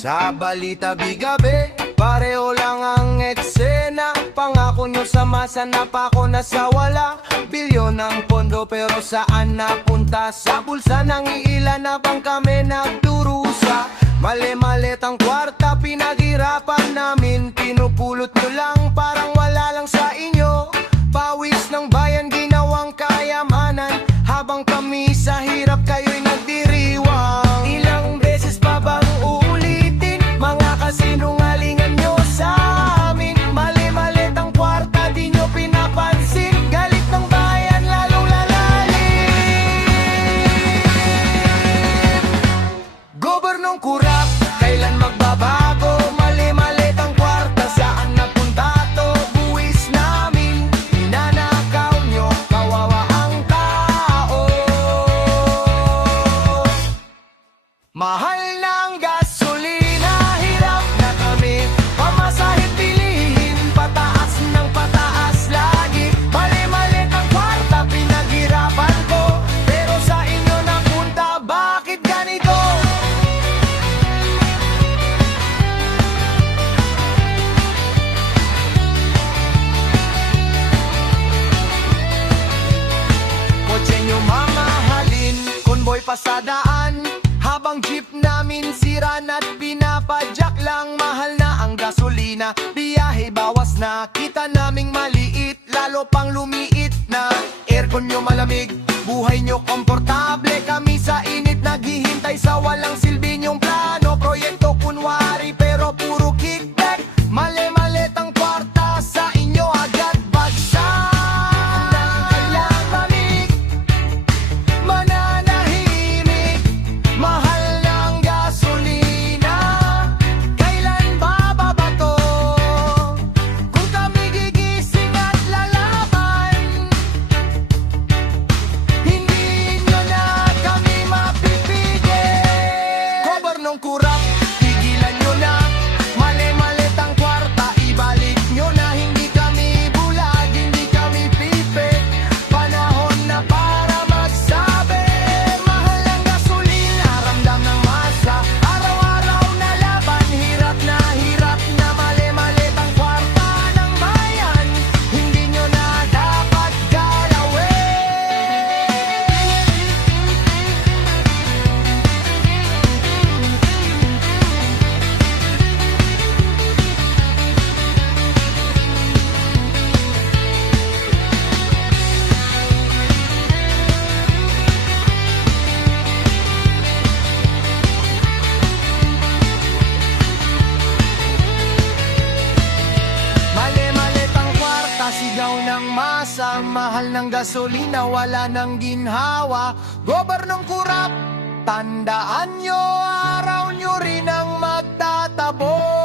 Sa balita bigabi, pareho lang ang eksena. Pangako nyo sa masa na pa ako nasawala. Bilyon ang pondo pero saan napunta? Sa bulsa ng iilan na bang kami nagdurusa? Mali-malit ang kwarta, pinaghirapan namin. Pinupulot nyo lang, parang wala lang sa inyo. Pawis ng bayan, ginawang kayamanan. Habang kami sa hirap, kayo'y nagdiriwang. Ilang beses pa bang uulitin mga kasinungalingan nyo sa amin? Mali-malit ang kwarta, di nyo pinapansin. Galit ng bayan, lalong lalalim. Gobernong kurap, kailan magbabago? Mali-malit ang kwarta, saan napunta to? Buwis namin, ninanakaw nyo, kawawa ang tao. Mahal ng gasolina, hirap na kami. Pamasahe bilihin, pataas ng pataas lagi. Mali-malit ang kwarta, pinaghirapan ko. Pero sa inyo napunta, bakit ganito? Kotse nyo mamahalin, konboy pa sa daan. Habang jeep namin sira na't pinapadyak lang. Mahal na ang gasolina, biyahe bawas na. Kita naming maliit, lalo pang lumiit na. Aircon nyo malamig, buhay nyo komportable. Kami sa init naghihintay sa walang silbi nyong plano. Proyekto kunwari pero puro kickback. Mali-malit ang kwarta, sa inyo agad bagsak. Mananahimik, mahal ng gasolina. Kailan bababa to? Kung kami gigising at lalaban, hindi nyo na kami mapipigil. Gobernong kurap, tigilan nyo na. Mali-malit ang kwarta, ibalik nyo na. Hindi kami bulag, hindi kami pipit. Panahon na para magsabi. Mahal ang gasolina, ramdam ng masa. Araw-araw na laban, hirap na mali-malit ang kwarta ng bayan. Hindi nyo na dapat galawin. Mali-malit ang kwarta, sigaw ng masa. Mahal ng gasolina, wala nang ginhawa. Gobernong kurap, tandaan nyo, araw nyo rin ang magtatabo.